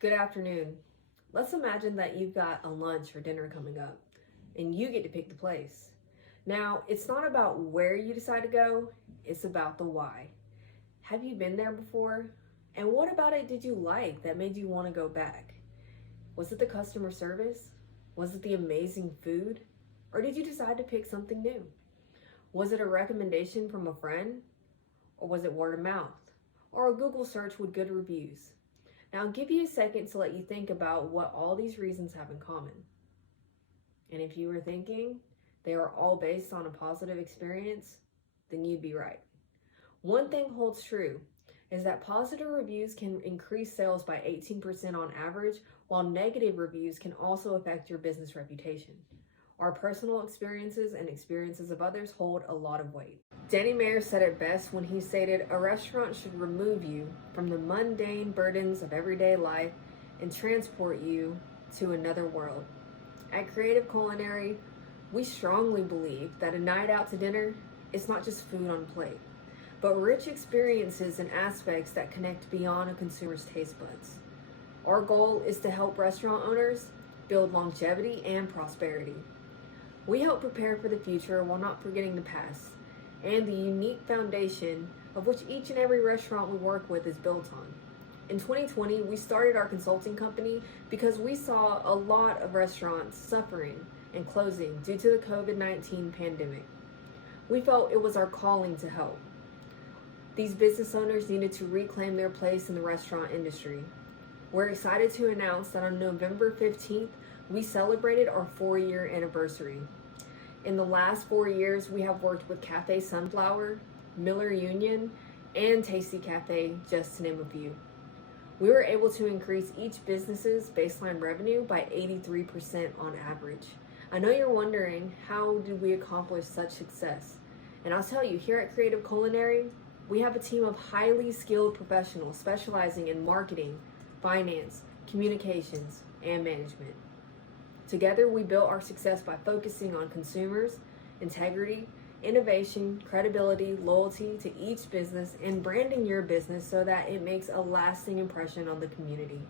Good afternoon. Let's imagine that you've got a lunch or dinner coming up and you get to pick the place. Now, it's not about where you decide to go, it's about the why. Have you been there before? And what about it did you like that made you want to go back? Was it the customer service? Was it the amazing food? Or did you decide to pick something new? Was it a recommendation from a friend? Or was it word of mouth? Or a Google search with good reviews? Now, I'll give you a second to let you think about what all these reasons have in common. And if you were thinking they are all based on a positive experience, then you'd be right. One thing holds true is that positive reviews can increase sales by 18% on average, while negative reviews can also affect your business reputation. Our personal experiences and experiences of others hold a lot of weight. Danny Meyer said it best when he stated, "A restaurant should remove you from the mundane burdens of everyday life and transport you to another world." At Creative Culinary, we strongly believe that a night out to dinner is not just food on a plate, but rich experiences and aspects that connect beyond a consumer's taste buds. Our goal is to help restaurant owners build longevity and prosperity. We help prepare for the future while not forgetting the past and the unique foundation of which each and every restaurant we work with is built on. In 2020, we started our consulting company because we saw a lot of restaurants suffering and closing due to the COVID-19 pandemic. We felt it was our calling to help. These business owners needed to reclaim their place in the restaurant industry. We're excited to announce that on November 15th, we celebrated our 4-year anniversary. In the last 4 years, we have worked with Cafe Sunflower, Miller Union, and Tasty Cafe, just to name a few. We were able to increase each business's baseline revenue by 83% on average. I know you're wondering, how did we accomplish such success? And I'll tell you, here at Creative Culinary, we have a team of highly skilled professionals specializing in marketing, finance, communications, and management. Together, we built our success by focusing on consumers, integrity, innovation, credibility, loyalty to each business, and branding your business so that it makes a lasting impression on the community.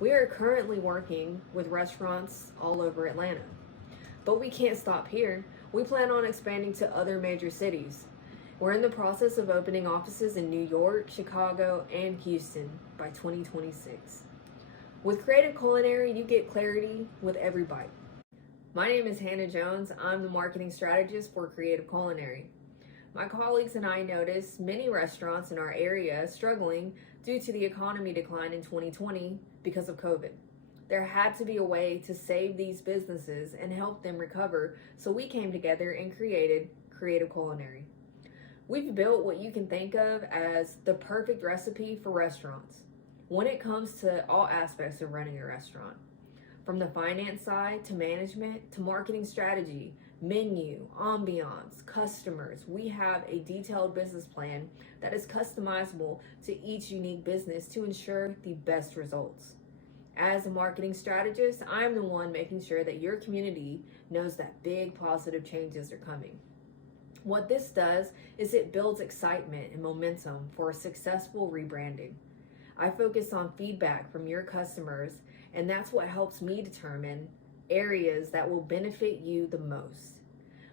We are currently working with restaurants all over Atlanta, but we can't stop here. We plan on expanding to other major cities. We're in the process of opening offices in New York, Chicago, and Houston by 2026. With Creative Culinary, you get clarity with every bite. My name is Hannah Jones. I'm the marketing strategist for Creative Culinary. My colleagues and I noticed many restaurants in our area struggling due to the economy decline in 2020 because of COVID. There had to be a way to save these businesses and help them recover, so we came together and created Creative Culinary. We've built what you can think of as the perfect recipe for restaurants when it comes to all aspects of running a restaurant. From the finance side to management to marketing strategy, menu, ambiance, customers, we have a detailed business plan that is customizable to each unique business to ensure the best results. As a marketing strategist, I'm the one making sure that your community knows that big positive changes are coming. What this does is it builds excitement and momentum for a successful rebranding. I focus on feedback from your customers, and that's what helps me determine areas that will benefit you the most.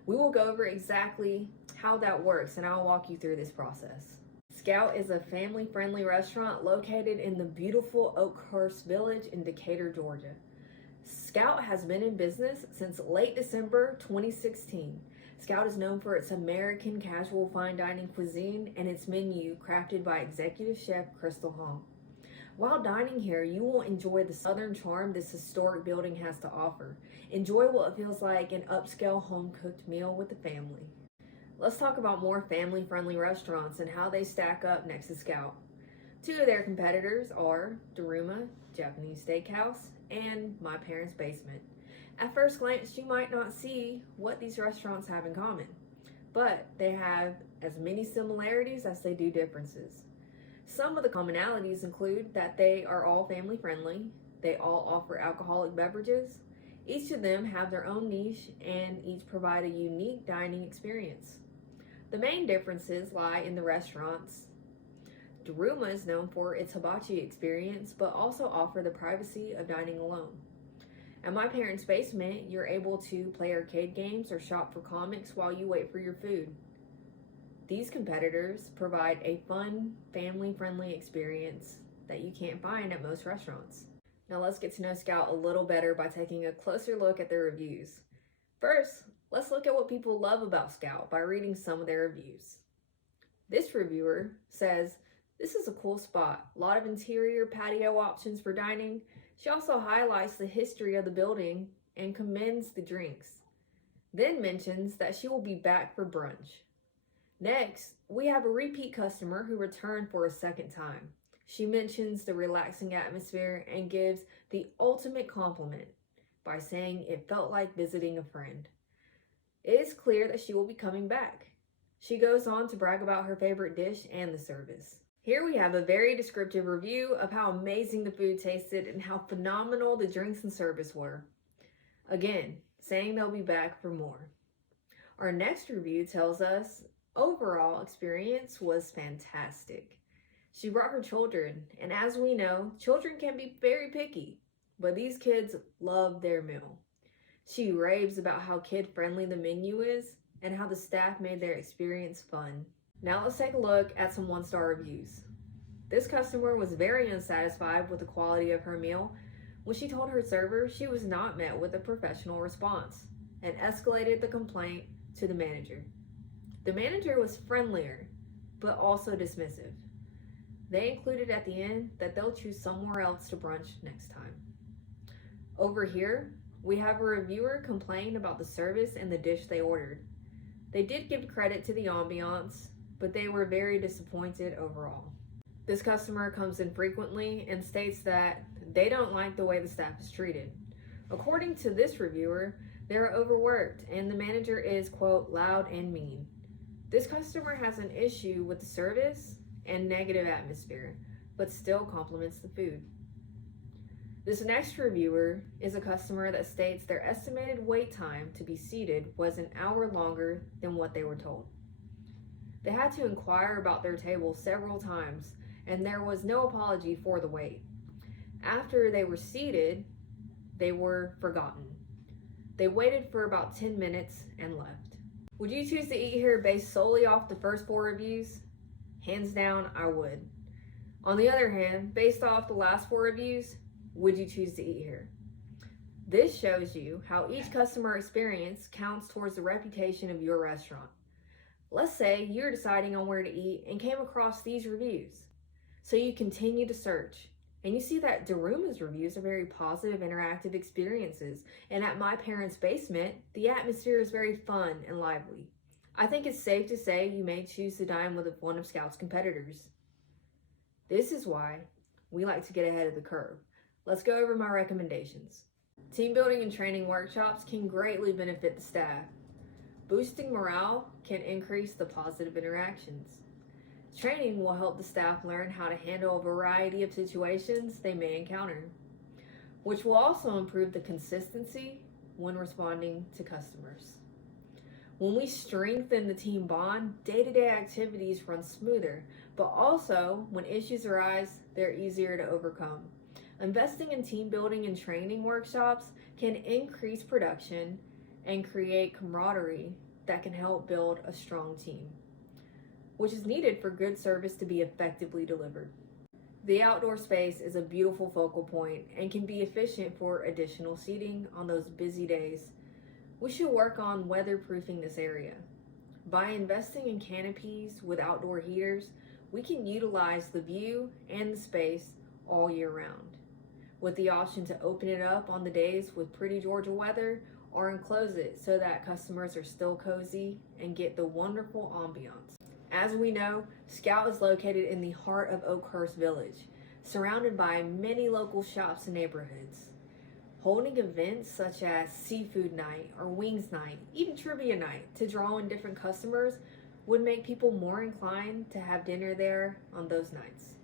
We will go over exactly how that works, and I'll walk you through this process. Scout is a family-friendly restaurant located in the beautiful Oakhurst Village in Decatur, Georgia. Scout has been in business since late December 2016. Scout is known for its American casual fine dining cuisine and its menu crafted by executive chef Crystal Hong. While dining here, you will enjoy the southern charm this historic building has to offer. Enjoy what it feels like an upscale home-cooked meal with the family. Let's talk about more family-friendly restaurants and how they stack up next to Scout. Two of their competitors are Daruma, Japanese Steakhouse, and My Parents' Basement. At first glance, you might not see what these restaurants have in common, but they have as many similarities as they do differences. Some of the commonalities include that they are all family friendly, they all offer alcoholic beverages, each of them have their own niche, and each provide a unique dining experience. The main differences lie in the restaurants. Daruma is known for its hibachi experience, but also offer the privacy of dining alone. At my parents' basement, you're able to play arcade games or shop for comics while you wait for your food. These competitors provide a fun, family-friendly experience that you can't find at most restaurants. Now let's get to know Scout a little better by taking a closer look at their reviews. First, let's look at what people love about Scout by reading some of their reviews. This reviewer says, "This is a cool spot. A lot of interior patio options for dining." She also highlights the history of the building and commends the drinks. Then mentions that she will be back for brunch. Next, we have a repeat customer who returned for a second time. She mentions the relaxing atmosphere and gives the ultimate compliment by saying it felt like visiting a friend. It is clear that she will be coming back. She goes on to brag about her favorite dish and the service. Here we have a very descriptive review of how amazing the food tasted and how phenomenal the drinks and service were. Again, saying they'll be back for more. Our next review tells us overall experience was fantastic. She brought her children, and as we know, children can be very picky, but these kids love their meal. She raves about how kid-friendly the menu is and how the staff made their experience fun. Now let's take a look at some one-star reviews. This customer was very unsatisfied with the quality of her meal when she told her server she was not met with a professional response and escalated the complaint to the manager. The manager was friendlier, but also dismissive. They included at the end that they'll choose somewhere else to brunch next time. Over here, we have a reviewer complain about the service and the dish they ordered. They did give credit to the ambiance, but they were very disappointed overall. This customer comes in frequently and states that they don't like the way the staff is treated. According to this reviewer, they're overworked and the manager is, quote, loud and mean. This customer has an issue with the service and negative atmosphere, but still compliments the food. This next reviewer is a customer that states their estimated wait time to be seated was an hour longer than what they were told. They had to inquire about their table several times, and there was no apology for the wait. After they were seated, they were forgotten. They waited for about 10 minutes and left. Would you choose to eat here based solely off the first 4 reviews? Hands down, I would. On the other hand, based off the last 4 reviews, would you choose to eat here? This shows you how each customer experience counts towards the reputation of your restaurant. Let's say you're deciding on where to eat and came across these reviews. So you continue to search, and you see that Daruma's reviews are very positive, interactive experiences, and at my parents' basement, the atmosphere is very fun and lively. I think it's safe to say you may choose to dine with one of Scout's competitors. This is why we like to get ahead of the curve. Let's go over my recommendations. Team building and training workshops can greatly benefit the staff. Boosting morale can increase the positive interactions. Training will help the staff learn how to handle a variety of situations they may encounter, which will also improve the consistency when responding to customers. When we strengthen the team bond, day-to-day activities run smoother, but also when issues arise, they're easier to overcome. Investing in team building and training workshops can increase production and create camaraderie that can help build a strong team, which is needed for good service to be effectively delivered. The outdoor space is a beautiful focal point and can be efficient for additional seating on those busy days. We should work on weatherproofing this area. By investing in canopies with outdoor heaters, we can utilize the view and the space all year round, with the option to open it up on the days with pretty Georgia weather or enclose it so that customers are still cozy and get the wonderful ambiance. As we know, Scout is located in the heart of Oakhurst Village, surrounded by many local shops and neighborhoods. Holding events such as seafood night or wings night, even trivia night, to draw in different customers would make people more inclined to have dinner there on those nights.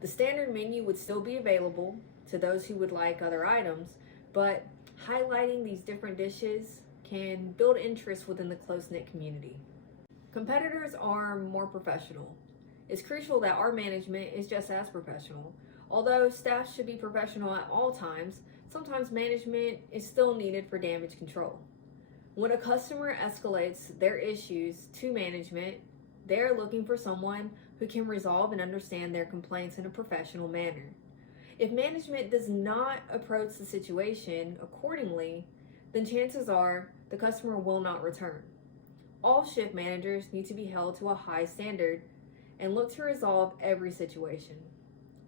The standard menu would still be available to those who would like other items, but highlighting these different dishes can build interest within the close-knit community. Competitors are more professional. It's crucial that our management is just as professional. Although staff should be professional at all times, sometimes management is still needed for damage control. When a customer escalates their issues to management, they're looking for someone who can resolve and understand their complaints in a professional manner. If management does not approach the situation accordingly, then chances are the customer will not return. All shift managers need to be held to a high standard and look to resolve every situation.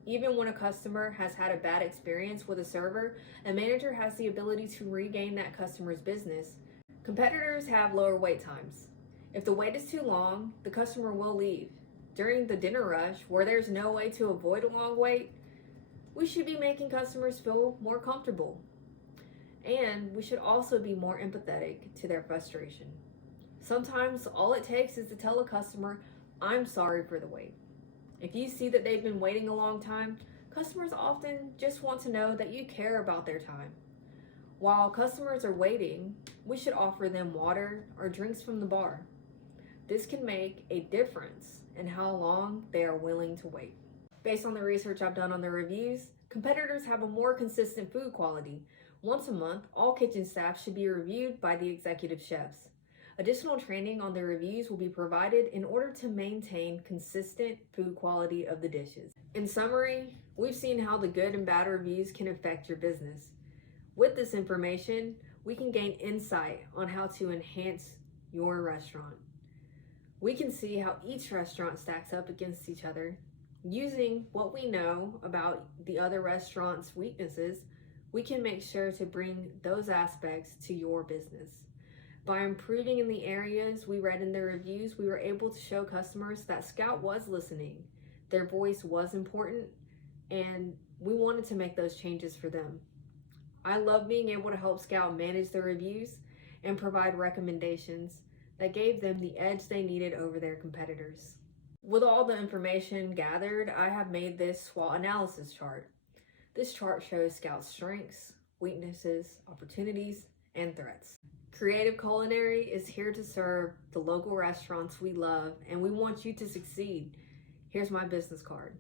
Even when a customer has had a bad experience with a server, a manager has the ability to regain that customer's business. Competitors have lower wait times. If the wait is too long, the customer will leave. During the dinner rush, where there's no way to avoid a long wait, we should be making customers feel more comfortable. And we should also be more empathetic to their frustration. Sometimes all it takes is to tell a customer, "I'm sorry for the wait." If you see that they've been waiting a long time, customers often just want to know that you care about their time. While customers are waiting, we should offer them water or drinks from the bar. This can make a difference in how long they are willing to wait. Based on the research I've done on the reviews, competitors have a more consistent food quality. Once a month, all kitchen staff should be reviewed by the executive chefs. Additional training on the reviews will be provided in order to maintain consistent food quality of the dishes. In summary, we've seen how the good and bad reviews can affect your business. With this information, we can gain insight on how to enhance your restaurant. We can see how each restaurant stacks up against each other. Using what we know about the other restaurant's weaknesses, we can make sure to bring those aspects to your business. By improving in the areas we read in the reviews, we were able to show customers that Scout was listening, their voice was important, and we wanted to make those changes for them. I love being able to help Scout manage the reviews and provide recommendations that gave them the edge they needed over their competitors. With all the information gathered, I have made this SWOT analysis chart. This chart shows Scout's strengths, weaknesses, opportunities, and threats. Creative Culinary is here to serve the local restaurants we love, and we want you to succeed. Here's my business card.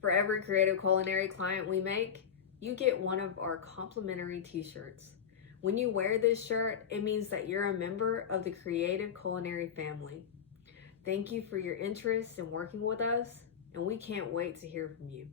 For every Creative Culinary client we make, you get one of our complimentary t-shirts. When you wear this shirt, it means that you're a member of the Creative Culinary family. Thank you for your interest in working with us, and we can't wait to hear from you.